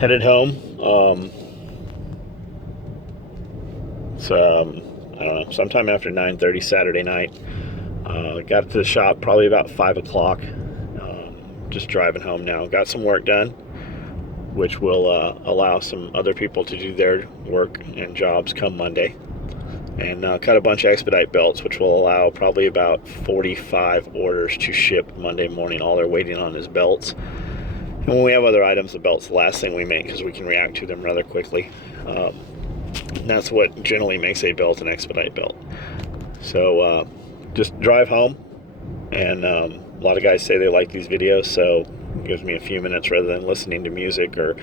Headed home. I don't know, sometime after 9:30 Saturday night. Got to the shop probably about 5 o'clock. Just driving home now. Got some work done, which will allow some other people to do their work and jobs come Monday. And cut a bunch of expedite belts, which will allow probably about 45 orders to ship Monday morning. All they're waiting on is belts. And when we have other items, the belt's the last thing we make because we can react to them rather quickly. And that's what generally makes a belt an expedite belt. So just drive home, and a lot of guys say they like these videos, so it gives me a few minutes rather than listening to music or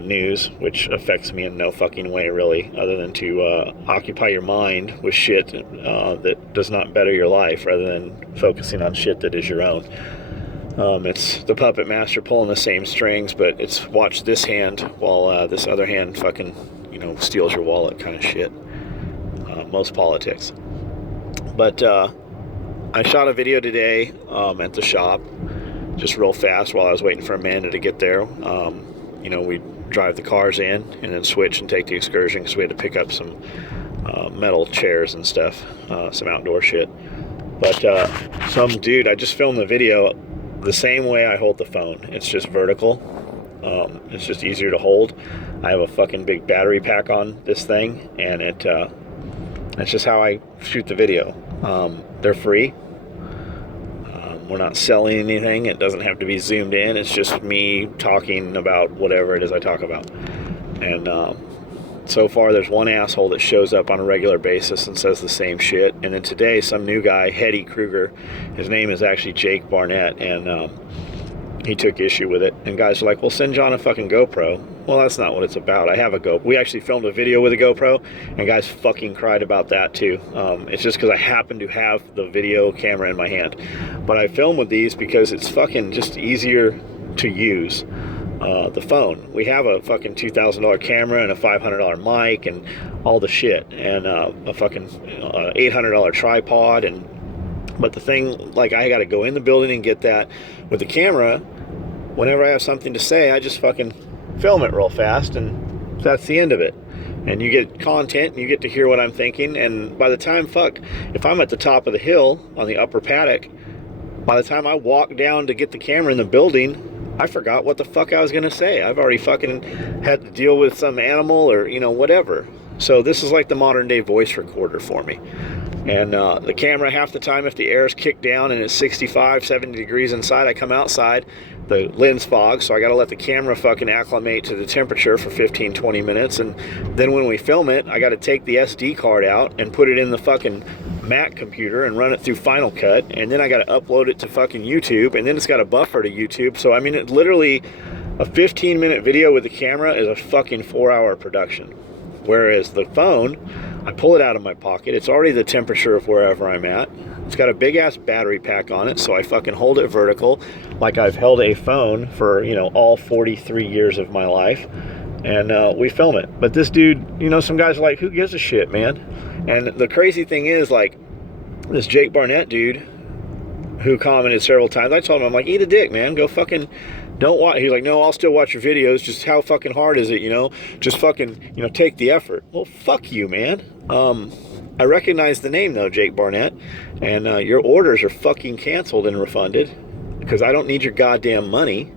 news, which affects me in no fucking way really, other than to occupy your mind with shit that does not better your life rather than focusing on shit that is your own. It's the puppet master pulling the same strings, but it's watch this hand while this other hand fucking, steals your wallet kind of shit. Most politics. But I shot a video today at the shop, just real fast while I was waiting for Amanda to get there. We drive the cars in and then switch and take the excursion because we had to pick up some metal chairs and stuff, some outdoor shit. But some dude, I just filmed the video the same way I hold the phone. It's just vertical. It's just easier to hold. I have a fucking big battery pack on this thing, and it's just how I shoot the video. They're free. We're not selling anything. It doesn't have to be zoomed in. It's just me talking about whatever it is I talk about. And so far, there's one asshole that shows up on a regular basis and says the same shit. And then today, some new guy, Hetty Kruger, his name is actually Jake Barnett, and he took issue with it. And guys are like, well, send John a fucking GoPro. Well, that's not what it's about. I have a GoPro. We actually filmed a video with a GoPro, and guys fucking cried about that too. It's just because I happen to have the video camera in my hand. But I film with these because it's fucking just easier to use. The phone. We have a fucking $2,000 camera and a $500 mic and all the shit, and a fucking $800 tripod. But the thing, like, I got to go in the building and get that. With the camera, whenever I have something to say, I just fucking film it real fast, and that's the end of it. And you get content, and you get to hear what I'm thinking. And by the time, if I'm at the top of the hill on the upper paddock, by the time I walk down to get the camera in the building, I forgot what the fuck I was going to say. I've already fucking had to deal with some animal or, whatever. So this is like the modern day voice recorder for me. And the camera, half the time, if the air is kicked down and it's 65, 70 degrees inside, I come outside, the lens fogs, so I got to let the camera fucking acclimate to the temperature for 15, 20 minutes. And then when we film it, I got to take the SD card out and put it in the fucking Mac computer and run it through Final Cut. And then I got to upload it to fucking YouTube, and then it's got a buffer to YouTube. So, I mean, it literally, a 15-minute video with the camera is a fucking 4-hour production. Whereas the phone, I pull it out of my pocket. It's already the temperature of wherever I'm at. It's got a big-ass battery pack on it, so I fucking hold it vertical like I've held a phone for, all 43 years of my life. And we film it. But this dude, some guys are like, who gives a shit, man? And the crazy thing is, like, this Jake Barnett dude who commented several times, I told him, I'm like, eat a dick, man. Go fucking... Don't watch. He's like, no, I'll still watch your videos. Just how fucking hard is it, Just fucking, take the effort. Well, fuck you, man. I recognize the name, though, Jake Barnett. And your orders are fucking canceled and refunded because I don't need your goddamn money.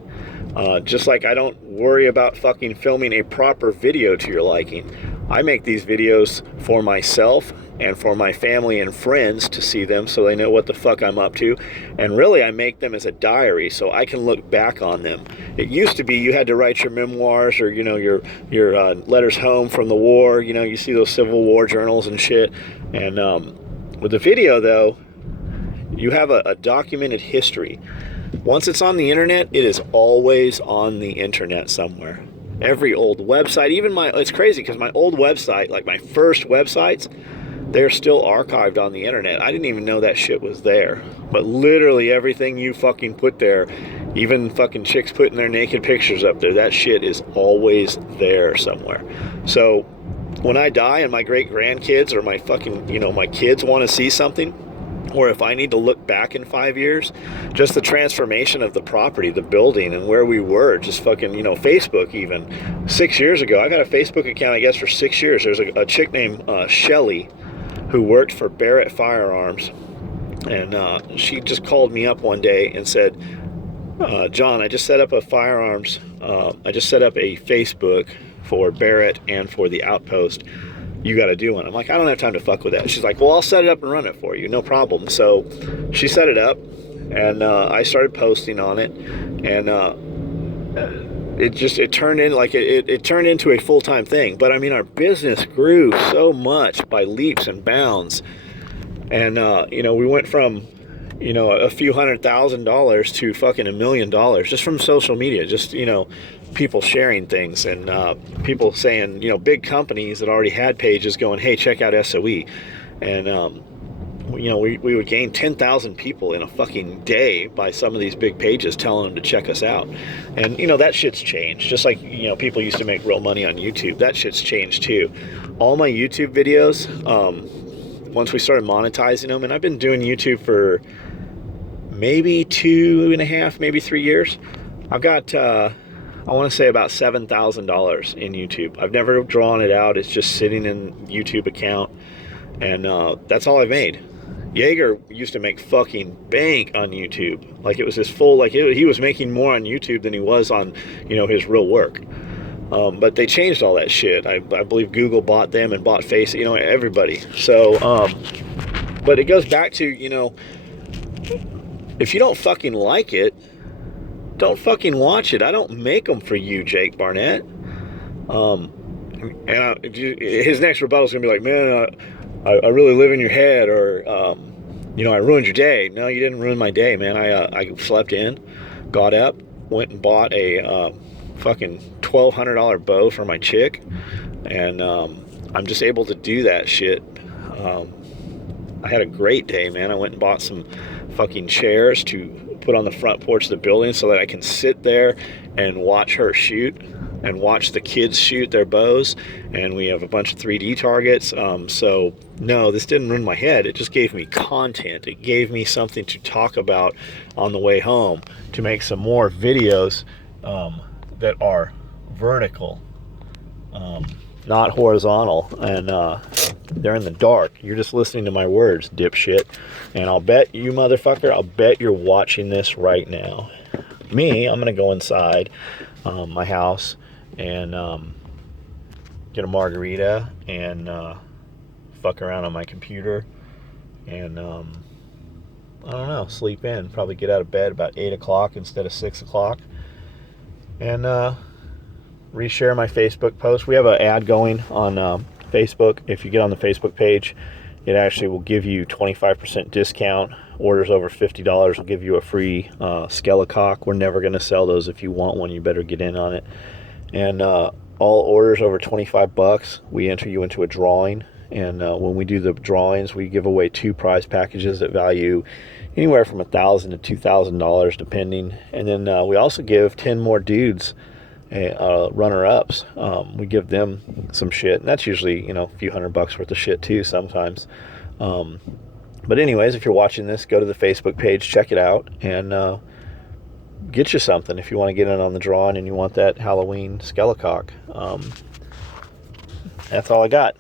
Just like I don't worry about fucking filming a proper video to your liking. I make these videos for myself and for my family and friends to see them so they know what the fuck I'm up to. And really, I make them as a diary so I can look back on them. It used to be you had to write your memoirs or, your letters home from the war. You see those Civil War journals and shit. And with the video, though, you have a documented history. Once it's on the internet, it is always on the internet somewhere. Every old website, even it's crazy because my old website, like my first websites, they're still archived on the internet. I didn't even know that shit was there. But literally everything you fucking put there, even fucking chicks putting their naked pictures up there, that shit is always there somewhere. So when I die and my great grandkids or my fucking, my kids want to see something, or if I need to look back in 5 years, just the transformation of the property, the building, and where we were, just fucking, Facebook even. 6 years ago, I've had a Facebook account, I guess, for 6 years. There's a chick named Shelly who worked for Barrett Firearms, and she just called me up one day and said, John, I just set up a Facebook for Barrett and for the Outpost. You got to do one. I'm like, I don't have time to fuck with that. She's like, well, I'll set it up and run it for you. No problem. So she set it up, and I started posting on it, and it turned in like it turned into a full-time thing. But I mean, our business grew so much by leaps and bounds, and we went from a few $100,000 to fucking $1 million just from social media, just people sharing things, and people saying, big companies that already had pages going, hey, check out SOE. And we would gain 10,000 people in a fucking day by some of these big pages telling them to check us out. And that shit's changed. Just like people used to make real money on YouTube, that shit's changed too. All my YouTube videos, once we started monetizing them, and I've been doing YouTube for maybe 2.5, maybe 3 years, I've got I want to say about $7,000 in YouTube. I've never drawn it out. It's just sitting in YouTube account, and that's all I've made. Jaeger used to make fucking bank on YouTube. Like, it was his full, he was making more on YouTube than he was on, his real work. But they changed all that shit. I believe Google bought them and bought Face, everybody. So, but it goes back to, if you don't fucking like it, don't fucking watch it. I don't make them for you, Jake Barnett. And his next rebuttal is going to be like, man, I really live in your head, or, I ruined your day. No, you didn't ruin my day, man. I slept in, got up, went and bought a fucking $1,200 bow for my chick, and I'm just able to do that shit. I had a great day, man. I went and bought some fucking chairs to put on the front porch of the building so that I can sit there and watch her shoot and watch the kids shoot their bows. And we have a bunch of 3D targets. So no, this didn't ruin my head. It just gave me content. It gave me something to talk about on the way home, to make some more videos that are vertical, not horizontal, and they're in the dark. You're just listening to my words, dipshit. And I'll bet you, motherfucker, I'll bet you're watching this right now. Me, I'm gonna go inside my house and get a margarita and fuck around on my computer and I don't know, sleep in. Probably get out of bed about 8 o'clock instead of 6 o'clock, and reshare my Facebook post. We have an ad going on Facebook. If you get on the Facebook page, it actually will give you 25% discount. Orders over $50 will give you a free Skellicock. We're never going to sell those. If you want one, you better get in on it. And all orders over $25, we enter you into a drawing. And when we do the drawings, we give away 2 prize packages that value anywhere from $1,000 to $2,000 depending. And then we also give 10 more dudes runner-ups. We give them some shit, and that's usually a few $100 worth of shit too sometimes. But anyways, if you're watching this, go to the Facebook page, check it out, and get you something if you want to get in on the drawing and you want that Halloween Skellicock. That's all I got.